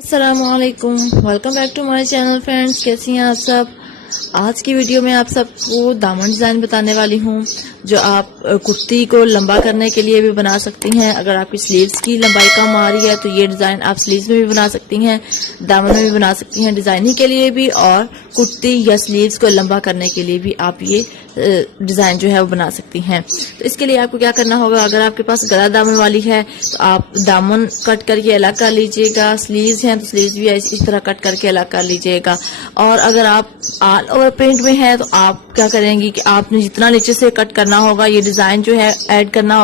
अस्सलामुअलैकुम, welcome back to my channel friends. कैसी हैं आप सब। आज की वीडियो में आप सबको दामन डिज़ाइन बताने वाली हूँ जो आप कुर्ती को लंबा करने के लिए भी बना सकती हैं। अगर आपकी स्लीव्स की लंबाई कम आ रही है तो ये डिज़ाइन आप स्लीव्स में भी बना सकती हैं, दामन में भी बना सकती हैं, डिज़ाइनिंग के लिए भी, और कुर्ती या स्लीव्स को लंबा करने के लिए भी आप ये डिज़ाइन जो है वो बना सकती हैं। तो इसके लिए आपको क्या करना होगा, अगर आपके पास गला दामन वाली है तो आप दामन कट करके अलग कर लीजिएगा, स्लीव्स हैं तो स्लीव्स भी इस तरह कट करके अलग कर लीजिएगा। और अगर आप ऑल ओवर प्रिंट में है तो आप क्या करेंगी कि आपने जितना नीचे से कट करना होगा, ये डिज़ाइन जो है ऐड करना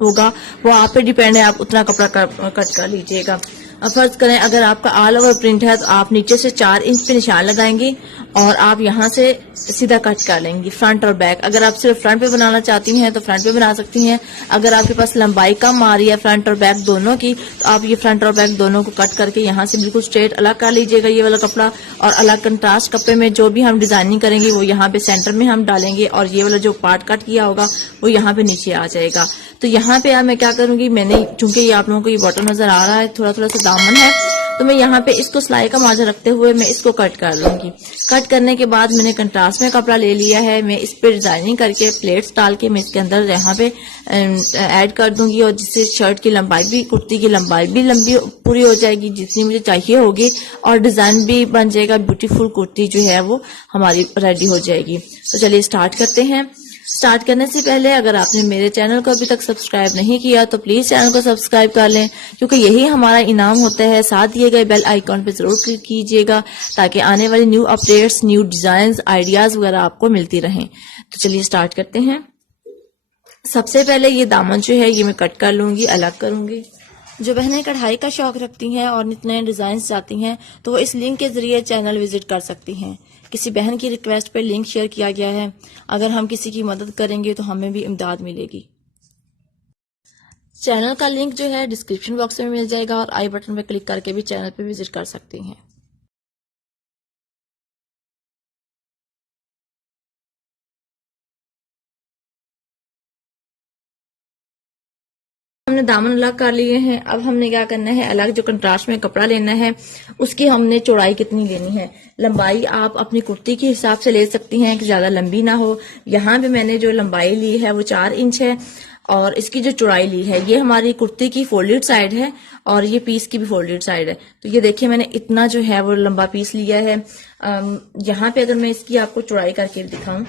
होगा वो आप पे डिपेंड है, आप उतना कपड़ा कट कर लीजिएगा। अब फर्ज करें अगर आपका ऑल ओवर प्रिंट है तो आप नीचे से 4 इंच पे निशान लगाएंगी और आप यहाँ से सीधा कट कर लेंगी फ्रंट और बैक। अगर आप सिर्फ फ्रंट पे बनाना चाहती हैं तो फ्रंट पे बना सकती हैं। अगर आपके पास लंबाई कम आ रही है फ्रंट और बैक दोनों की तो आप ये फ्रंट और बैक दोनों को कट करके यहाँ से बिल्कुल स्ट्रेट अलग कर लीजिएगा ये वाला कपड़ा, और अलग कंट्रास्ट कपड़े में जो भी हम डिजाइनिंग करेंगे वो यहाँ पे सेंटर में हम डालेंगे और ये वाला जो पार्ट कट किया होगा वो यहाँ पे नीचे आ जाएगा। तो यहाँ पे मैं क्या करूंगी, मैंने चूंकि ये आप लोगों को ये बॉटम नजर आ रहा है, थोड़ा थोड़ा सा दामन है, तो मैं यहाँ पे इसको सिलाई का मार्जिन रखते हुए मैं इसको कट कर लूंगी। कट करने के बाद मैंने कंट्रास्ट में कपड़ा ले लिया है, मैं इस पे डिजाइनिंग करके प्लेट्स डाल के मैं इसके अंदर यहाँ पे ऐड कर दूंगी, और जिससे शर्ट की लंबाई भी, कुर्ती की लंबाई भी लंबी पूरी हो जाएगी जितनी मुझे चाहिए होगी, और डिजाइन भी बन जाएगा। ब्यूटीफुल कुर्ती जो है वो हमारी रेडी हो जाएगी। तो चलिए स्टार्ट करते हैं। स्टार्ट करने से पहले अगर आपने मेरे चैनल को अभी तक सब्सक्राइब नहीं किया तो प्लीज चैनल को सब्सक्राइब कर लें, क्योंकि यही हमारा इनाम होता है। साथ दिए गए बेल आइकॉन पे जरूर क्लिक कीजिएगा ताकि आने वाली new updates, new design, ideas वगैरह आपको मिलती रहें। तो चलिए स्टार्ट करते हैं। सबसे पहले ये दामन जो है ये मैं कट कर लूंगी, अलग करूंगी। जो बहनें कढ़ाई का शौक रखती हैं और नित नए डिजाइन चाहती हैं तो वो इस लिंक के जरिए चैनल विजिट कर सकती हैं। किसी बहन की रिक्वेस्ट पे लिंक शेयर किया गया है। अगर हम किसी की मदद करेंगे तो हमें भी इमदाद मिलेगी। चैनल का लिंक जो है डिस्क्रिप्शन बॉक्स में मिल जाएगा और आई बटन पे क्लिक करके भी चैनल पे विजिट कर सकती हैं। हमने दामन अलग कर लिए हैं। अब हमने क्या करना है, अलग जो कंट्रास्ट में कपड़ा लेना है उसकी हमने चौड़ाई कितनी लेनी है। लंबाई आप अपनी कुर्ती के हिसाब से ले सकती हैं कि ज्यादा लंबी ना हो। यहाँ पे मैंने जो लंबाई ली है वो 4 इंच है, और इसकी जो चौड़ाई ली है ये हमारी कुर्ती की फोल्डेड साइड है और ये पीस की भी फोल्डेड साइड है। तो ये देखिए मैंने इतना जो है वो लंबा पीस लिया है। यहाँ पे अगर मैं इसकी आपको चौड़ाई करके दिखाऊं,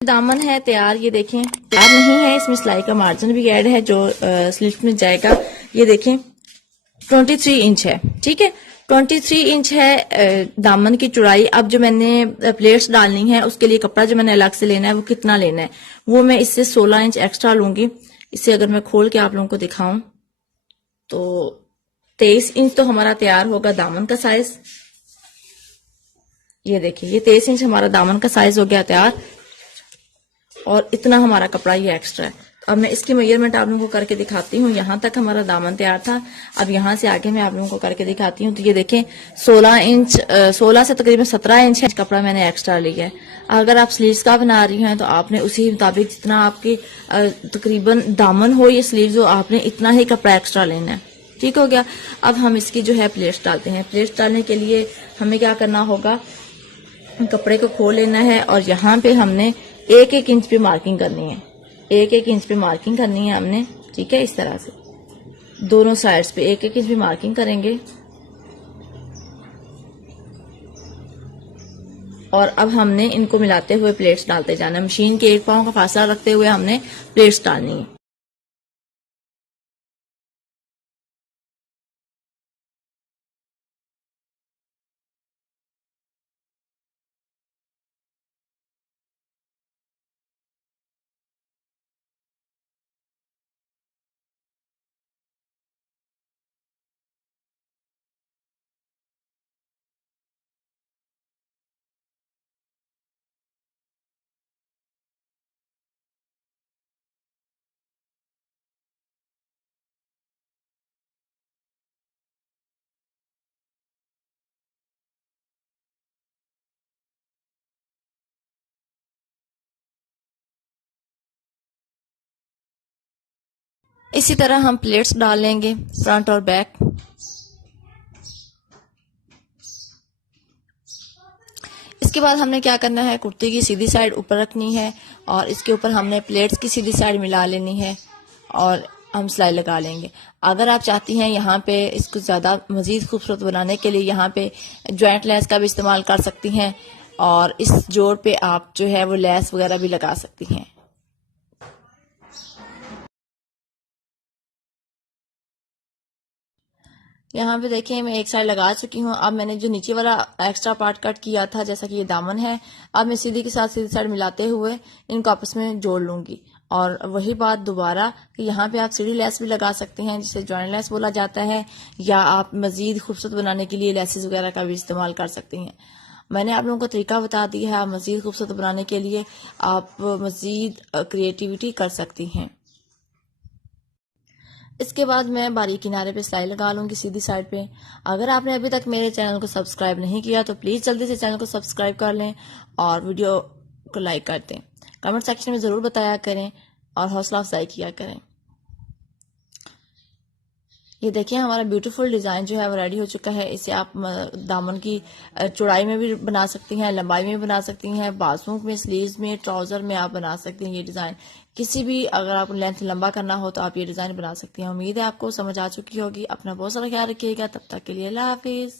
दामन है तैयार, ये देखें तैयार नहीं है, इसमें सिलाई का मार्जिन भी ऐड है जो स्लीव में जाएगा। ये देखें 23 इंच है, ठीक है। 23 इंच है दामन की चौड़ाई। अब जो मैंने प्लेट्स डालनी है उसके लिए कपड़ा जो मैंने अलग से लेना है वो कितना लेना है, वो मैं इससे 16 इंच एक्स्ट्रा लूंगी। इसे अगर मैं खोल के आप लोगों को दिखाऊं तो 23 इंच तो हमारा तैयार होगा दामन का साइज। ये देखिए ये 23 इंच हमारा दामन का साइज हो गया तैयार, और इतना हमारा कपड़ा ये एक्स्ट्रा है। अब मैं इसकी मेजरमेंट आप लोगों को करके दिखाती हूँ। यहाँ तक हमारा दामन तैयार था, अब यहाँ से आगे मैं आप लोगों को करके दिखाती हूँ। तो ये देखें 16 से तकरीबन 17 इंच है कपड़ा मैंने एक्स्ट्रा लिया है। अगर आप स्लीव्स का बना रही हैं तो आपने उसी मुताबिक जितना आपकी तकरीबन दामन हो ये स्लीव्स हो, आपने इतना ही कपड़ा एक्स्ट्रा लेना है। ठीक हो गया। अब हम इसकी जो है प्लेट्स डालते हैं। प्लेट्स डालने के लिए हमें क्या करना होगा, कपड़े को खोल लेना है और यहाँ पे हमने 1-1 इंच पे मार्किंग करनी है। 1-1 इंच पे मार्किंग करनी है हमने, ठीक है। इस तरह से दोनों साइड्स पे 1-1 इंच पे मार्किंग करेंगे, और अब हमने इनको मिलाते हुए प्लेट्स डालते जाना है। मशीन के 1 पाँव का फासला रखते हुए हमने प्लेट्स डालनी है। इसी तरह हम प्लेट्स डाल लेंगे फ्रंट और बैक। इसके बाद हमने क्या करना है, कुर्ती की सीधी साइड ऊपर रखनी है और इसके ऊपर हमने प्लेट्स की सीधी साइड मिला लेनी है और हम सिलाई लगा लेंगे। अगर आप चाहती हैं यहाँ पे इसको ज़्यादा मज़ीद खूबसूरत बनाने के लिए यहाँ पे जॉइंट लेस का भी इस्तेमाल कर सकती हैं और इस जोड़ पे आप जो है वो लेस वगैरह भी लगा सकती हैं। यहाँ पे देखिए मैं एक साइड लगा चुकी हूँ। अब मैंने जो नीचे वाला एक्स्ट्रा पार्ट कट किया था, जैसा कि ये दामन है, अब मैं सीधी के साथ सीधी साइड मिलाते हुए इनको आपस में जोड़ लूंगी। और वही बात दोबारा कि यहाँ पे आप सीढ़ी लेस भी लगा सकते हैं, जिसे जॉइंट लेस बोला जाता है, या आप मजीद खूबसूरत बनाने के लिए लेसेस वगैरह का भी इस्तेमाल कर सकती हैं। मैंने आप लोगों को तरीका बता दिया है, आप मजीद खूबसूरत बनाने के लिए आप मजीद क्रिएटिविटी कर सकती हैं। इसके बाद मैं बारीक किनारे पे सिलाई लगा लूंगी सीधी साइड पे। अगर आपने अभी तक मेरे चैनल को सब्सक्राइब नहीं किया तो प्लीज़ जल्दी से चैनल को सब्सक्राइब कर लें और वीडियो को लाइक कर दें। कमेंट सेक्शन में ज़रूर बताया करें और हौसला अफजाई किया करें। ये देखिए हमारा ब्यूटीफुल डिज़ाइन जो है वो रेडी हो चुका है। इसे आप दामन की चौड़ाई में भी बना सकती हैं, लंबाई में भी बना सकती हैं, बाजुओं में, स्लीव्स में, ट्राउज़र में आप बना सकती हैं। ये डिज़ाइन किसी भी, अगर आपको लेंथ लंबा करना हो तो आप ये डिज़ाइन बना सकती हैं। उम्मीद है आपको समझ आ चुकी होगी। अपना बहुत सारा ख्याल रखिएगा। तब तक के लिए अल्लाह हाफिज़।